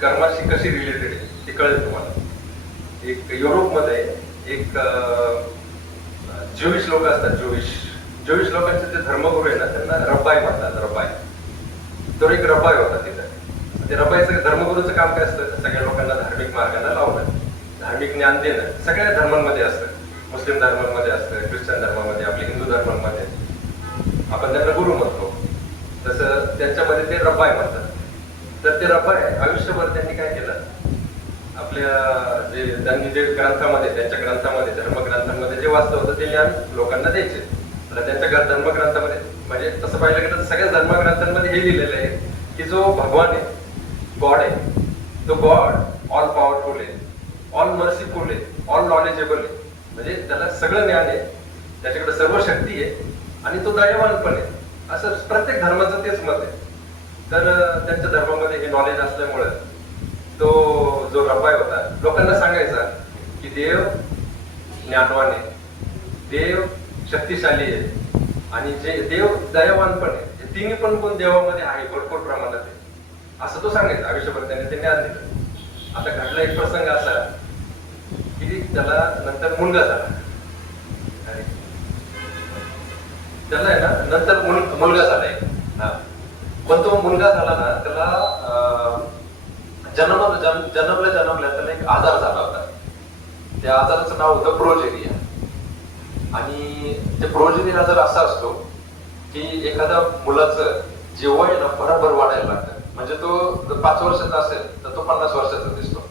कर्माशी कशी रिलेटेड आहे ते कळेल तुम्हाला. एक युरोपमध्ये एक ज्यूइश लोक असतात, ज्यूइश लोकांचे जे धर्मगुरू आहे ना त्यांना रब्बाय म्हणतात. रब्बाय, तो एक रब्बाय होता तिथं. ते रब्बायचं धर्मगुरूचं काम काय असतं? सगळ्या लोकांना धार्मिक मार्गाने लावणं, धार्मिक ज्ञान देणं. सगळ्या धर्मांमध्ये असतं, मुस्लिम धर्मांमध्ये असतं, ख्रिश्चन धर्मामध्ये, आपल्या हिंदू धर्मांमध्ये आपण त्यांना गुरु म्हणतो. तसं त्यांच्यामध्ये ते रब्बाय म्हणतात. तर ते रब्बाय आयुष्यभर त्यांनी काय केलं, आपल्या त्यांनी जे ग्रंथामध्ये, त्यांच्या ग्रंथामध्ये, धर्मग्रंथांमध्ये जे वाचलं होतं ते ज्ञान लोकांना द्यायचे. तर त्यांच्या धर्मग्रंथामध्ये, म्हणजे तसं पाहिलं गेलं तर सगळ्या धर्मग्रंथांमध्ये हे लिहिलेलं आहे की जो भगवान आहे, गॉड आहे, तो गॉड ऑल पॉवरफुल आहे, ऑल मर्सीफुल आहे, ऑल नॉलेजेबल आहे. म्हणजे त्याला सगळं ज्ञान आहे, त्याच्याकडे सर्व शक्ती आहे आणि तो दयावान पण आहे. असं प्रत्येक धर्माचं तेच मत आहे. तर त्यांच्या धर्मामध्ये हे नॉलेज असल्यामुळे तो जो रब्बाय होता लोकांना सांगायचा की देव ज्ञानवान आहे, देव शक्तिशाली आहे आणि जे देव दयावान पण आहे. हे तिन्ही पण गुण देवामध्ये आहे, भरपूर प्रमाणात आहे, असं तो सांगायचा. आयुष्यभर त्याने ते ज्ञान दिलं. आता घडला एक प्रसंग असा की त्याला नंतर मुलगा झाला. त्याला आहे ना नंतर मुलगा झालाय. पण तो मुलगा झाला ना, त्याला जन्मल्या त्याला एक आजार झाला होता. त्या आजाराचं नाव होतं प्रोजेरिया. आणि ते प्रोजेरिया आजार असा असतो की एखाद्या मुलाचं जे वय ना बरोबर वाढायला लागतं. म्हणजे तो जर 5 वर्षाचा असेल तर तो 50 वर्षाचा दिसतो.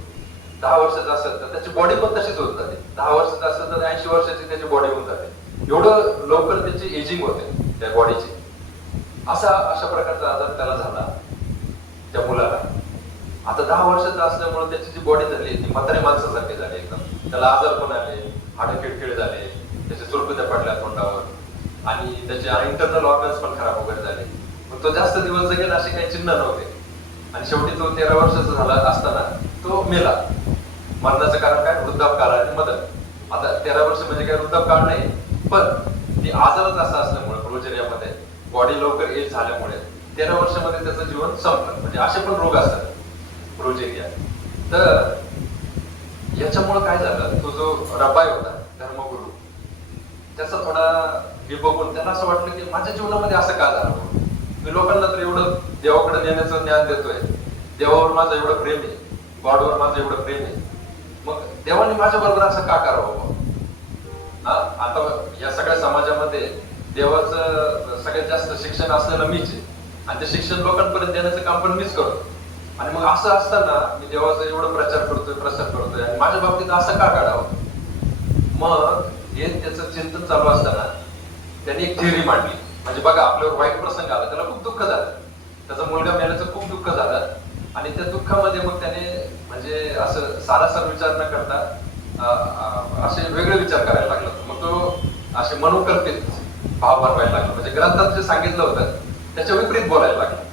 10 वर्षाचा असेल तर त्याची बॉडी पण तशीच होत जाते. 10 वर्षाचा असेल तर 80 वर्षाची त्याची बॉडी होऊन जाते. एवढं लवकर त्याची एजिंग होते त्या बॉडीची. अशा प्रकारचा आजार त्याला झाला त्या मुलाला. आता 10 वर्षाचा असल्यामुळे त्याची जी बॉडी झाली ती म्हातारी माणसासारखी झाली एकदम. त्याला आजार पण आले, हाडं किळकिळ झाले, त्याच्या सुरकुत्या पडल्या तोंडावर आणि त्याचे इंटरनल ऑर्गन्स पण खराब वगैरे झाले. पण तो जास्त दिवस जगेल असे काही चिन्ह नव्हते. आणि शेवटी तो 13 वर्षाचा झाला असताना तो मेला. मरणाचं कारण काय? वृद्धापकाळ आणि मदत. आता 13 वर्ष म्हणजे काय वृद्धापकाळ नाही, पण ती आजारच असा असल्यामुळे प्रोजेरियामध्ये बॉडी लवकर एज झाल्यामुळे 13 वर्षामध्ये त्याचं जीवन संपलं. म्हणजे असे पण रोग असतात प्रोजेरिया. तर याच्यामुळे काय झालं, तो जो रब्बाय होता धर्मगुरू, त्याचा थोडा हे बघून त्याला असं वाटलं की माझ्या जीवनामध्ये असं का झालं. मी लोकांना तर एवढं देवाकडे नेण्याचं ज्ञान देतोय, देवावर माझं एवढं प्रेम आहे, गॉडवर माझं एवढं प्रेम आहे, मग देवाने माझ्या बरोबर असं का करावं. आता या सगळ्या समाजामध्ये देवाचं सगळ्यात जास्त शिक्षण असलेलं मीच आहे आणि ते शिक्षण लोकांपर्यंत देण्याचं काम पण मीच करतो. आणि मग असं असताना मी देवाचा एवढं प्रसार करतोय आणि माझ्या बाबतीत असं का काढावं. मग हे त्याचं चिंतन चालू असताना त्यांनी एक थिअरी मांडली. म्हणजे बघा, आपल्यावर वाईट प्रसंग आला, त्याला खूप दुःख झालं, त्याचा मुलगा मेल्याचं खूप दुःख झालं. आणि त्या दुःखामध्ये मग त्याने म्हणजे असं सारासार विचार न करता असे वेगळे विचार करायला लागला. मग तो असे मनोकल्पित भाव बनवायला लागला. म्हणजे ग्रंथात जे सांगितलं होतं त्याच्या विपरीत बोलायला लागला.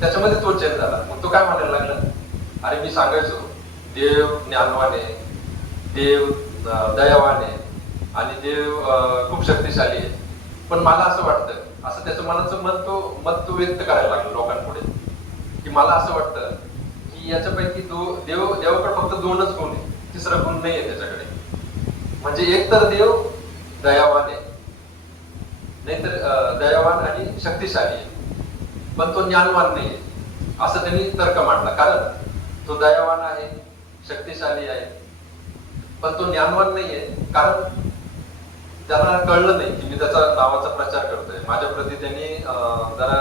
त्याच्यामध्ये तो चेंज झाला. मग तो काय म्हणायला लागला, अरे मी सांगायचो देव ज्ञानवान आहे, देव दयावान आहे आणि देव खूप शक्तिशाली आहे, पण मला असं वाटतं, असं त्याचं मनाचं मत तो व्यक्त करायला लागला लोकांपुढे, की मला असं वाटतं की याच्यापैकी देवाकडे फक्त 2च गुण आहे, तिसरा गुण नाही आहे त्याच्याकडे. म्हणजे एक तर देव दयावान आहे, नाहीतर दयावान आणि शक्तिशाली आहे, पण तो ज्ञानवान नाहीये, असं त्यांनी तर्क मांडला. कारण तो दयावान आहे, शक्तिशाली आहे, पण तो ज्ञानवान नाहीये. कारण त्याला कळलं नाही की मी त्याचा नावाचा प्रचार करतोय. माझ्या प्रती त्यांनी जरा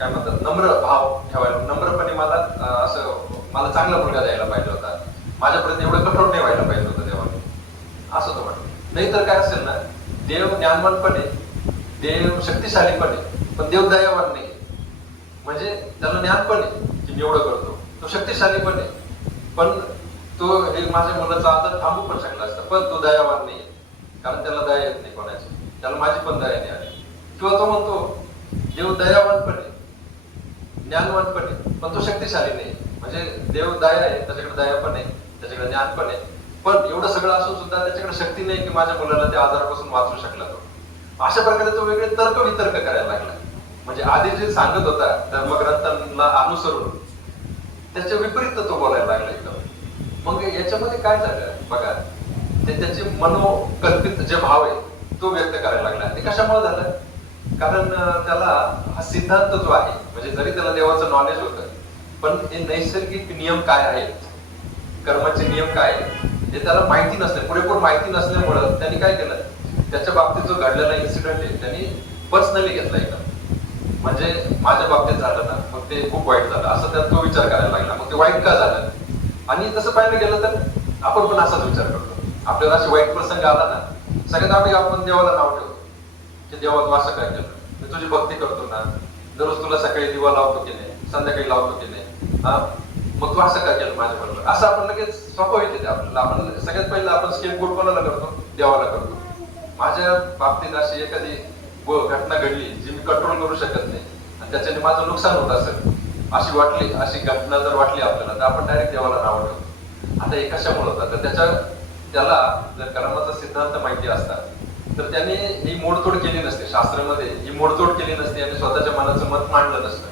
काय म्हणतात नम्र भाव ठेवायला, नम्रपणे मला चांगला मुलगा द्यायला पाहिजे होता, माझ्या प्रती एवढं कठोर नाही व्हायला पाहिजे होतं देवाने, असं तो म्हणतो. नाहीतर काय असेल ना, देव ज्ञानवान पण आहे, देव शक्तिशाली पण आहे, पण देव दयावान नाही. म्हणजे त्याला ज्ञान पण आहे की मी एवढं करतो, तो शक्तिशाली पण आहे, पण तो हे माझ्या मुलाचा आदर थांबू पण शकला असता, पण तो दयावान नाही, कारण त्याला दया येत नाही कोणाची, त्याला माझी पण दया नाही आली. किंवा तो म्हणतो देव दयावान पण आहे, ज्ञानवान पण आहे, पण तो शक्तिशाली नाही. म्हणजे देव दया आहे, त्याच्याकडे दया पण आहे, त्याच्याकडे ज्ञान पण आहे, पण एवढं सगळं असून सुद्धा त्याच्याकडे शक्ती नाही की माझ्या मुलाला त्या आजारापासून वाचू शकला तो. अशा प्रकारे तो वेगळे तर्क वितर्क करायला लागला. म्हणजे आधी जे सांगत होता धर्मग्रंथांना अनुसरून त्याच्या विपरीत तो बोलायला लागला एकदम. मग याच्यामध्ये काय झालं बघा, ते त्याचे मनोकल्पित जे भाव आहे तो व्यक्त करायला लागला. ते कशामुळे झालं? कारण त्याला हा सिद्धांत जो आहे, म्हणजे जरी त्याला देवाचं नॉलेज होतं, पण हे नैसर्गिक नियम काय आहेत, कर्माचे नियम काय आहेत हे त्याला माहिती नसले, पुरेपूर माहिती नसल्यामुळं त्यांनी काय केलं, त्याच्या बाबतीत जो घडलेला इन्सिडेंट आहे त्यांनी पर्सनली घेतला एकदम. म्हणजे माझ्या बाबतीत झालं ना, मग ते खूप वाईट झालं असं त्यात तो विचार करायला लागला. मग ते वाईट का झालं? आणि तसं पाहायला गेलं तर आपण पण असाच विचार करतो. आपल्याला असे वाईट प्रसंग आला ना, सगळ्यात आम्ही आपण देवाला नाव ठेवतो की देवा तू असं काय केलं, मी तुझी भक्ती करतो ना, दररोज तुला सकाळी दिवा लावतो की नाही, संध्याकाळी लावतो की नाही, हा मग तू असं काय केलं माझ्या बरोबर, असं आपण लगेच स्वाभाविक येते आपल्याला. आपण सगळ्यात पहिलं आपण स्केप बोर्ड कोणाला करतो? देवाला करतो. माझ्या बाबतीत अशी एखादी घटना घडली जी मी कंट्रोल करू शकत नाही आणि त्याच्याने माझं नुकसान होत असेल, अशी घटना जर वाटली आपल्याला, तर आपण डायरेक्ट देवाला नाव ठेवतो. आता हे कशामुळे होतं? तर त्याला जर कर्माचा सिद्धांत माहिती असता तर त्याने ही मोडतोड केली नसते, शास्त्रामध्ये ही मोडतोड केली नसते आणि स्वतःच्या मनाचं मत मांडलं नसतं.